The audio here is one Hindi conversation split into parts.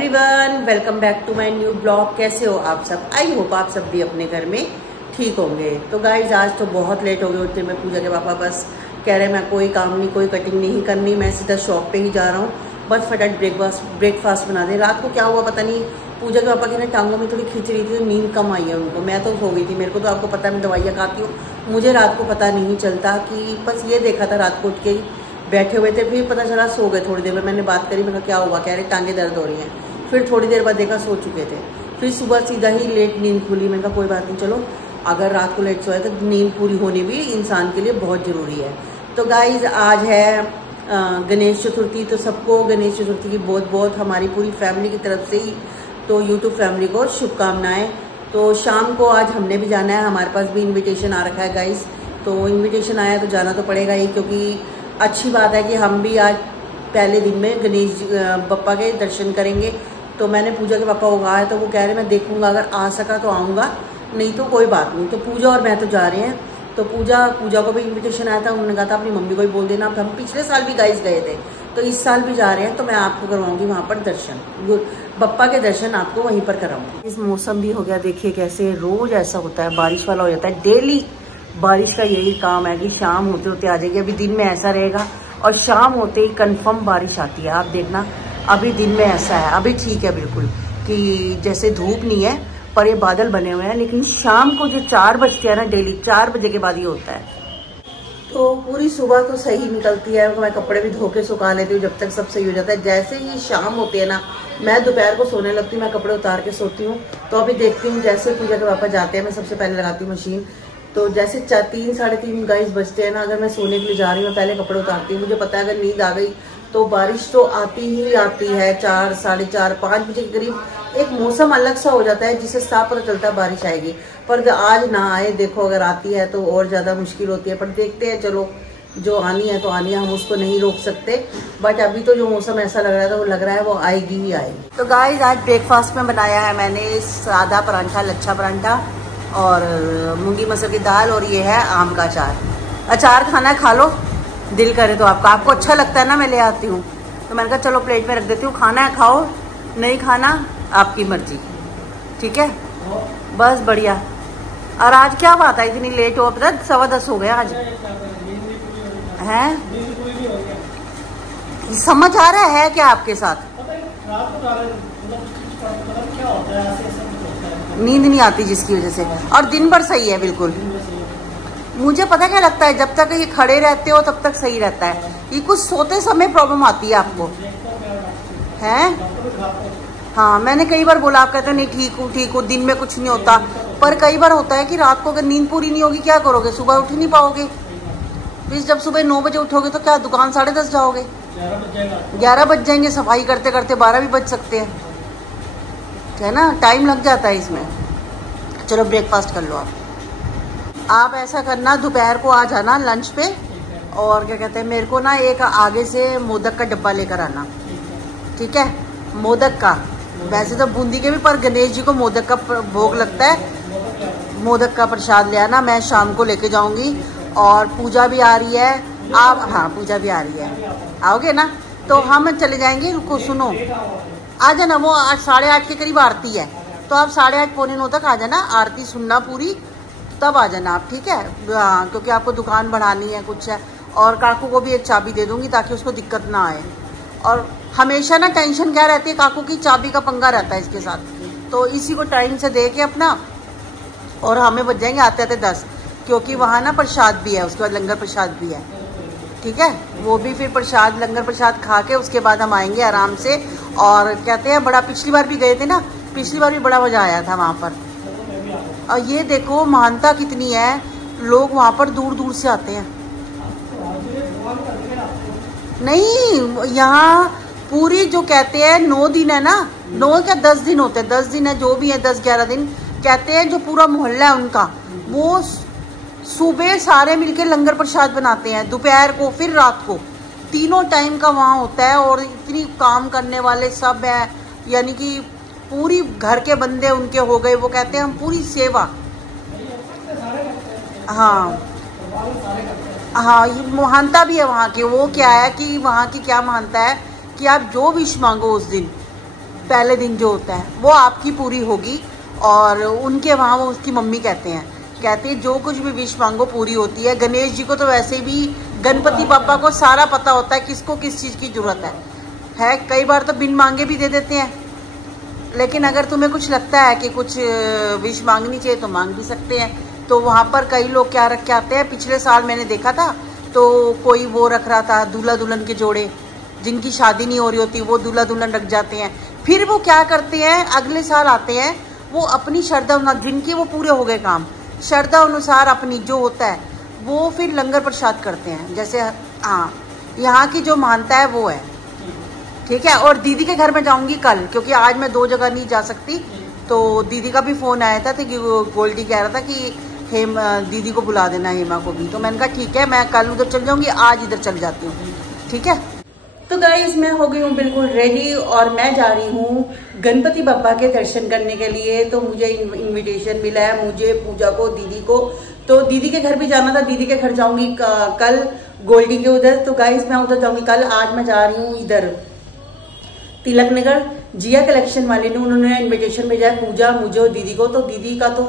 Everyone, welcome back to my new blog. कैसे हो आप सब? आई होप आप सब भी अपने घर में ठीक होंगे। तो गाइज आज तो बहुत लेट हो गए उठते में। पूजा के पापा बस कह रहे मैं कोई काम नहीं, कोई कटिंग नहीं करनी, मैं सीधा शॉप पे ही जा रहा हूँ, बस फटाफट ब्रेकफास्ट बना दे। रात को क्या हुआ पता नहीं, पूजा के पापा की ना टांगों में थोड़ी खींच रही थी तो नींद कम आई है उनको। मैं तो सो गई थी। मेरे को तो आपको पता है मैं दवाइयाँ खाती हूँ, मुझे रात को पता नहीं चलता कि बस ये देखा था रात को उठ के बैठे हुए थे, फिर पता चला सो गए। थोड़ी देर में मैंने बात करी, मैंने कहा क्या हुआ, कह रहे टांगे दर्द हो रही हैं। फिर थोड़ी देर बाद देखा सो चुके थे। फिर सुबह सीधा ही लेट नींद खुली। मैंने कहा कोई बात नहीं, चलो अगर रात को लेट सोए तो नींद पूरी होनी भी इंसान के लिए बहुत ज़रूरी है। तो गाइज आज है गणेश चतुर्थी, तो सबको गणेश चतुर्थी की बहुत बहुत हमारी पूरी फैमिली की तरफ से ही तो यूट्यूब फैमिली को शुभकामनाएं। तो शाम को आज हमने भी जाना है, हमारे पास भी इनविटेशन आ रखा है गाइज। तो इनविटेशन आया तो जाना तो पड़ेगा ही, क्योंकि अच्छी बात है कि हम भी आज पहले दिन में गणेश बप्पा के दर्शन करेंगे। तो मैंने पूजा के पापा को कहा है, तो वो कह रहे मैं देखूंगा, अगर आ सका तो आऊँगा, नहीं तो कोई बात नहीं। तो पूजा और मैं तो जा रहे हैं। तो पूजा को भी इनविटेशन आया था, उन्होंने कहा था अपनी मम्मी को भी बोल देना। अब हम पिछले साल भी गाइस गए थे, तो इस साल भी जा रहे हैं, तो मैं आपको करवाऊंगी वहाँ पर दर्शन, बप्पा के दर्शन आपको वहीं पर कराऊंगी। इस मौसम भी हो गया, देखिए कैसे रोज ऐसा होता है, बारिश वाला हो जाता है। डेली बारिश का यही काम है कि शाम होते होते आ जाएगी। अभी दिन में ऐसा रहेगा और शाम होते ही कंफर्म बारिश आती है। आप देखना अभी दिन में ऐसा है, अभी ठीक है बिल्कुल कि जैसे धूप नहीं है पर ये बादल बने हुए हैं, लेकिन शाम को जो 4 बजते हैं ना, डेली 4 बजे के बाद ही होता है। तो पूरी सुबह तो सही निकलती है, मैं कपड़े भी धो के सुखा लेती हूँ जब तक सब सही हो जाता है। जैसे ही शाम होती है ना, मैं दोपहर को सोने लगती हूँ, मैं कपड़े उतार के सोती हूँ। तो अभी देखती हूँ जैसे पूजा के पापा जाते हैं, मैं सबसे पहले लगाती हूँ मशीन। तो जैसे 3 साढ़े 3 गाइस बजते हैं ना, अगर मैं सोने के लिए जा रही हूँ पहले कपड़े उतारती हूँ। मुझे पता है अगर नींद आ गई तो बारिश तो आती ही आती है। 4 साढ़े 4 5 बजे के करीब एक मौसम अलग सा हो जाता है, जिससे साफ पता चलता है बारिश आएगी। पर आज ना आए, देखो अगर आती है तो और ज़्यादा मुश्किल होती है। पर देखते हैं, चलो जो आनी है तो आनी है, हम उसको नहीं रोक सकते। बट अभी तो जो मौसम ऐसा लग रहा है तो वो लग रहा है वो आएगी ही आएगी। तो गाइस आज ब्रेकफास्ट में बनाया है मैंने सादा परांठा, लच्छा परांठा और मूंगी मसर की दाल, और ये है आम का अचार। अचार खाना खा लो, दिल करे तो आपको अच्छा लगता है ना, मैं ले आती हूँ। तो मैंने कहा चलो प्लेट में रख देती हूँ, खाना है खाओ, नहीं खाना आपकी मर्जी, ठीक है। बस बढ़िया। और आज क्या बात है इतनी लेट हो? पता 10:15 हो गया आज हैं? समझ आ रहा है क्या आपके साथ? नींद नहीं आती जिसकी वजह से, और दिन भर सही है बिल्कुल। मुझे पता क्या लगता है, जब तक ये खड़े रहते हो तब तक सही रहता है, ये कुछ सोते समय प्रॉब्लम आती है आपको, हैं? हाँ, मैंने कई बार बोला, आप कहते हैं नहीं ठीक हूँ, दिन में कुछ नहीं होता। पर कई बार होता है कि रात को अगर नींद पूरी नहीं होगी क्या करोगे? सुबह उठ ही नहीं पाओगे। फिर जब सुबह 9 बजे उठोगे तो क्या दुकान 10:30 जाओगे? 11 बज जाएंगे, सफाई करते करते 12 भी बज सकते हैं, है ना, टाइम लग जाता है इसमें। चलो ब्रेकफास्ट कर लो आप ऐसा करना, दोपहर को आ जाना लंच पे, और क्या कहते हैं, मेरे को ना एक आगे से मोदक का डब्बा लेकर आना, ठीक है? मोदक का, वैसे तो बूंदी के भी, पर गणेश जी को मोदक का भोग लगता है, मोदक का प्रसाद ले आना। मैं शाम को लेके जाऊंगी। और पूजा भी आ रही है आप, हाँ पूजा भी आ रही है, आओगे ना? तो हम चले जाएंगे। रुको सुनो, आ जाना, वो 8 साढ़े 8 के करीब आरती है, तो आप 8:30 पौने 9 तक आ जाना, आरती सुनना पूरी, तब आ जाना आप, ठीक है? हाँ, क्योंकि आपको दुकान बढ़ानी है कुछ है। और काकू को भी एक चाबी दे दूंगी ताकि उसको दिक्कत ना आए। और हमेशा ना टेंशन क्या रहती है, काकू की चाबी का पंगा रहता है इसके साथ। तो इसी को टाइम से दे के अपना, और हमें बच जाएंगे आते आते 10, क्योंकि वहाँ ना प्रसाद भी है, उसके बाद लंगर प्रसाद भी है, ठीक है? वो भी फिर प्रसाद, लंगर प्रसाद खा के उसके बाद हम आएंगे आराम से। और कहते हैं बड़ा, पिछली बार भी गए थे ना, पिछली बार भी बड़ा मजा आया था वहाँ पर। और ये देखो महानता कितनी है, लोग वहाँ पर दूर दूर से आते हैं। नहीं, यहाँ पूरी जो कहते हैं 9 दिन है ना, 9 क्या 10 दिन होते हैं, 10 दिन है जो भी है, 10-11 दिन कहते हैं। जो पूरा मोहल्ला है उनका, वो सुबह सारे मिलके लंगर प्रसाद बनाते हैं, दोपहर को फिर रात को, तीनों टाइम का वहाँ होता है। और इतनी काम करने वाले सब है, यानी कि पूरी घर के बंदे उनके हो गए। वो कहते हैं हम पूरी सेवा, हाँ हाँ, ये महानता भी है वहाँ की। वो क्या है कि वहाँ की क्या महानता है कि आप जो विश मांगो उस दिन पहले दिन जो होता है वो आपकी पूरी होगी। और उनके वहाँ वो उसकी मम्मी कहते हैं जो कुछ भी विश मांगो पूरी होती है। गणेश जी को तो वैसे भी, गणपति पापा को सारा पता होता है किसको किस चीज़ की जरूरत है। कई बार तो बिन मांगे भी दे देते हैं। लेकिन अगर तुम्हें कुछ लगता है कि कुछ विश मांगनी चाहिए तो मांग भी सकते हैं। तो वहाँ पर कई लोग क्या रख के आते हैं, पिछले साल मैंने देखा था तो कोई वो रख रहा था, दूल्हा दुल्हन के जोड़े जिनकी शादी नहीं हो रही होती वो दूल्हा दुल्हन रख जाते हैं। फिर वो क्या करते हैं, अगले साल आते हैं वो अपनी श्रद्धा, जिनके वो पूरे हो गए काम, श्रद्धा अनुसार अपनी जो होता है वो फिर लंगर प्रसाद करते हैं। जैसे हाँ, यहाँ की जो मानता है वो है, ठीक है। और दीदी के घर में जाऊंगी कल, क्योंकि आज मैं 2 जगह नहीं जा सकती। तो दीदी का भी फ़ोन आया था कि वो गोल्डी कह रहा था कि दीदी को बुला देना, हेमा को भी। तो मैंने कहा ठीक है, मैं कल उधर चल जाऊंगी, आज इधर चल जाती हूँ, ठीक है। तो गाइस मैं हो गई हूँ बिल्कुल रेडी और मैं जा रही हूँ गणपति बप्पा के दर्शन करने के लिए। तो मुझे इनविटेशन मिला है, मुझे, पूजा को, दीदी को। तो दीदी के घर भी जाना था, दीदी के घर जाऊंगी कल गोल्डी के उधर। तो गाइस मैं उधर जाऊंगी कल। आज मैं जा रही हूँ इधर तिलक नगर, जिया कलेक्शन वाले ने उन्होंने इनविटेशन भेजा है पूजा, मुझे और दीदी को। तो दीदी का तो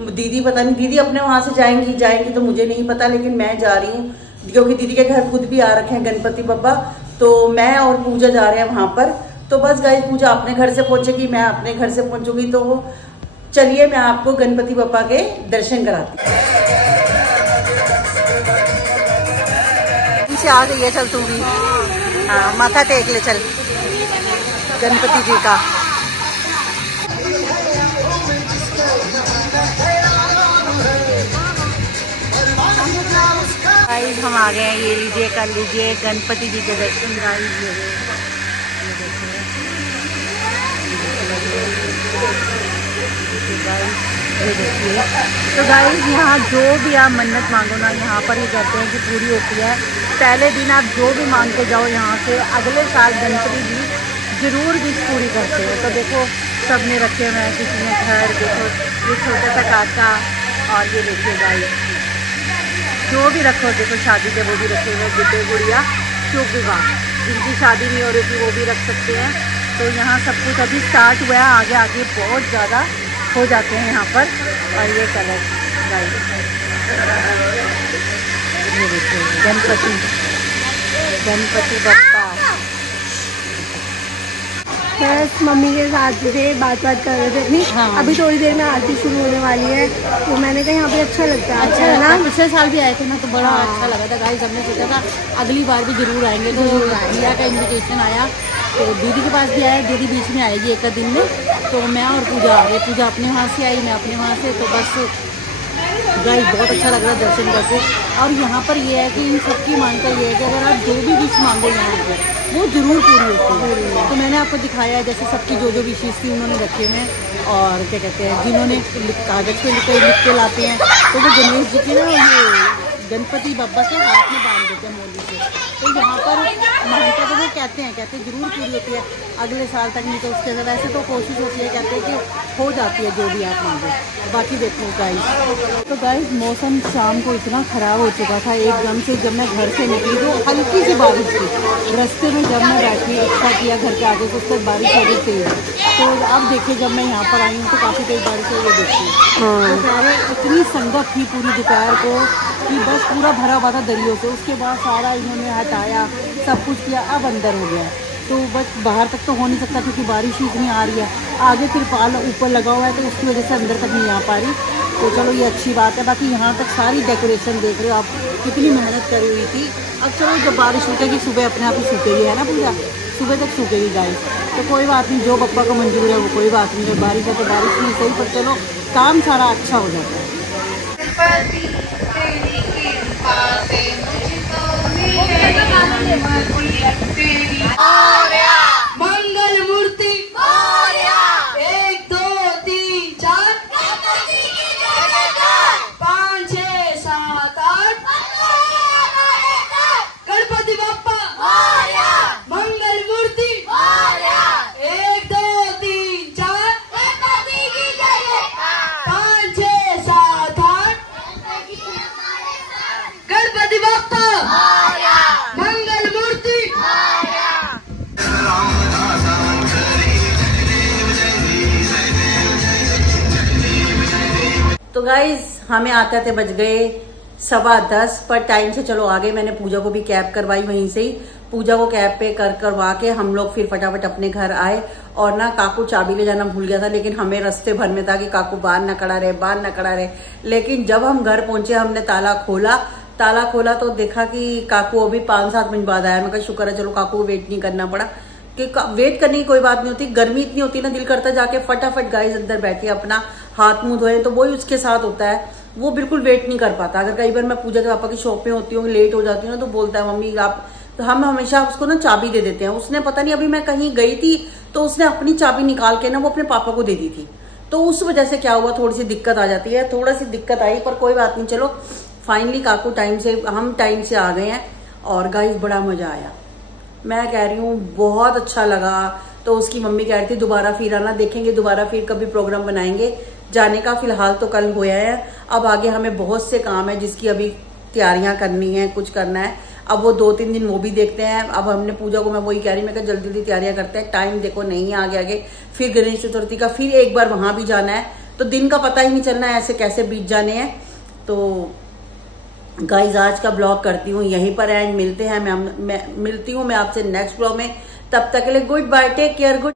दीदी पता नहीं, दीदी अपने वहां से जाएंगी तो मुझे नहीं पता, लेकिन मैं जा रही हूँ क्योंकि दीदी के घर खुद भी आ रखे हैं गणपति बप्पा। तो मैं और पूजा जा रहे हैं वहां पर। तो बस गाइस पूजा अपने घर से पहुंचेगी, मैं अपने घर से पहुंचूंगी। तो चलिए मैं आपको गणपति बप्पा के दर्शन कराती हूँ। पीछे आ गई है, चल तू भी, हाँ माथा टेक ले चल गणपति जी का। गाइस हम आ गए हैं, ये लीजिए, कर लीजिए गणपति जी के दर्शन। गाइस ये देखिए। तो गाइस यहाँ जो भी आप मन्नत मांगो ना, यहाँ पर ही कहते हैं कि पूरी होती है। पहले दिन आप जो भी मांग के जाओ यहाँ से, अगले साल गणपति जी जरूर विश पूरी करते हैं। तो देखो सब ने रखे हुए हैं, किसी ने घर, देखो ये छोटा सा काका, और ये देखिए गाइस जो भी रखो, देखो शादी के वो भी रखे हुए, गुड्डे गुड़िया, शुभ विवाह, जिनकी शादी नहीं हो रही थी वो भी रख सकते हैं। तो यहाँ सब कुछ अभी स्टार्ट हुआ है, आगे आगे बहुत ज़्यादा हो जाते हैं यहाँ पर। और ये कलर गाइस, ये देखिए गणपति बप्पा। बस मम्मी के साथ थे, बात कर रहे थे अपनी। हाँ। अभी थोड़ी देर में आरती शुरू होने वाली है, तो मैंने कहा यहाँ पे अच्छा लगता है। अच्छा है ना, पिछले साल भी आए थे ना तो बड़ा अच्छा लगा था गाइस। हमने सोचा था अगली बार भी जरूर आएंगे। तो भैया का इन्विटेशन आया, तो दीदी के पास भी आया, दीदी बीच में आएगी एक दिन में। तो मैं और पूजा आ गए, पूजा अपने वहाँ से आई, मैं अपने वहाँ से। तो बस गाइस बहुत अच्छा लग रहा है दर्शन करके। और यहाँ पर ये है कि इन सबकी मान्यता ये है कि अगर आप जो भी विश मांगो यहाँ पर वो जरूर पूरी होती है। तो मैंने आपको दिखाया है जैसे सबकी जो विशेष थी उन्होंने रखे हैं। और क्या कहते हैं, जिन्होंने कागज़ पे लिख के लाते हैं, तो वो गणेश जी की ना ये गणपति बप्पा से हाथ में बांध देते हैं मोली से। तो यहाँ पर मान्यता तो वो कहते हैं जरूर पूरी होती है अगले साल तक। नहीं तो उसके अंदर वैसे तो कोशिश होती है, कहते हैं कि हो जाती है जो भी आप मांगो। बाकी देखो गाइस, तो गाइस मौसम शाम को इतना ख़राब हो चुका था एकदम से। जब मैं घर से निकली तो हल्की सी बारिश थी रास्ते में। जब मैं बैठी इच्छा किया घर के आगे, तो उस पर बारिश हो गई तेज। तो अब देखिए जब मैं यहाँ पर आई हूँ तो काफ़ी तेज बारिश हो गई। देखिए तो कह रहे इतनी संगत थी पूरी दोपहर को कि बस पूरा भरा हुआ था दरियों से। उसके बाद सारा इन्होंने हटाया, सब कुछ किया, अब अंदर हो गया। तो बस बाहर तक तो हो नहीं सकता क्योंकि बारिश ही इतनी आ रही है। आगे तिरपाल ऊपर लगा हुआ है तो उसकी वजह से अंदर तक नहीं आ पा रही। तो चलो ये अच्छी बात है। बाकी यहाँ तक सारी डेकोरेशन देख रहे हो आप, कितनी मेहनत करी हुई थी। अब चलो जब बारिश रुकेगी सुबह अपने आप ही सूखेगी, है ना पूजा, सुबह तक सूखेगी गाइस। तो कोई बात नहीं, जो पप्पा को मंजूर है वो कोई बात नहीं। जब बारिश है तो बारिश नहीं सही, पर चलो काम सारा अच्छा हो जाता है। मंगल मूर्ति 1 2 3 4 5 6 7 8 गणपति बप्पा मंगल मूर्ति 1 2 3 4 5 6 7 8 गणपति बप्पा मंगल मूर्ति। तो गाइज हमें आते आते बज गए 10:15 पर टाइम से चलो आ गए। मैंने पूजा को भी कैब करवाई वहीं से ही। पूजा को कैब पे करवा के हम लोग फिर फटाफट अपने घर आए। और ना काकू चाबी ले जाना भूल गया था, लेकिन हमें रास्ते भर में था कि काकू बाहर न खड़ा रहे। लेकिन जब हम घर पहुंचे हमने ताला खोला तो देखा कि काकू अभी 5-7 मिनट बाद आया। मैं कहा शुक्र है चलो काकू को वेट नहीं करना पड़ा, कि वेट करने की कोई बात नहीं होती। गर्मी इतनी होती है ना, दिल करता जाके फटाफट गाइस अंदर बैठे अपना हाथ मुंह धोए। तो वही उसके साथ होता है, वो बिल्कुल वेट नहीं कर पाता। अगर कई बार मैं पूजा के पापा की शॉप में होती हूँ, लेट हो जाती हूँ ना, तो बोलता है मम्मी आप, तो हम हमेशा उसको ना चाबी दे देते हैं। उसने पता नहीं अभी मैं कहीं गई थी तो उसने अपनी चाबी निकाल के ना वो अपने पापा को दे दी थी। तो उस वजह से क्या हुआ, थोड़ी सी दिक्कत आ जाती है, थोड़ा सी दिक्कत आई, पर कोई बात नहीं। चलो फाइनली काकू हम टाइम से आ गए हैं। और गाइस बड़ा मजा आया, मैं कह रही हूँ बहुत अच्छा लगा। तो उसकी मम्मी कह रही थी दोबारा फिर आना, देखेंगे दोबारा फिर कभी प्रोग्राम बनाएंगे जाने का। फिलहाल तो कल होया है, अब आगे हमें बहुत से काम है जिसकी अभी तैयारियां करनी है, कुछ करना है। अब वो 2-3 दिन वो भी देखते हैं। अब हमने पूजा को, मैं वही कह रही, मैं कहा जल्दी तैयारियां करते हैं, टाइम देखो नहीं है आगे। फिर गणेश चतुर्थी का फिर एक बार वहां भी जाना है, तो दिन का पता ही नहीं चलना है ऐसे कैसे बीत जाने हैं। तो गाइज आज का ब्लॉग करती हूँ यहीं पर एंड। मिलते हैं, मैं मिलती हूँ मैं आपसे नेक्स्ट ब्लॉग में। तब तक के लिए goodbye, take care, good.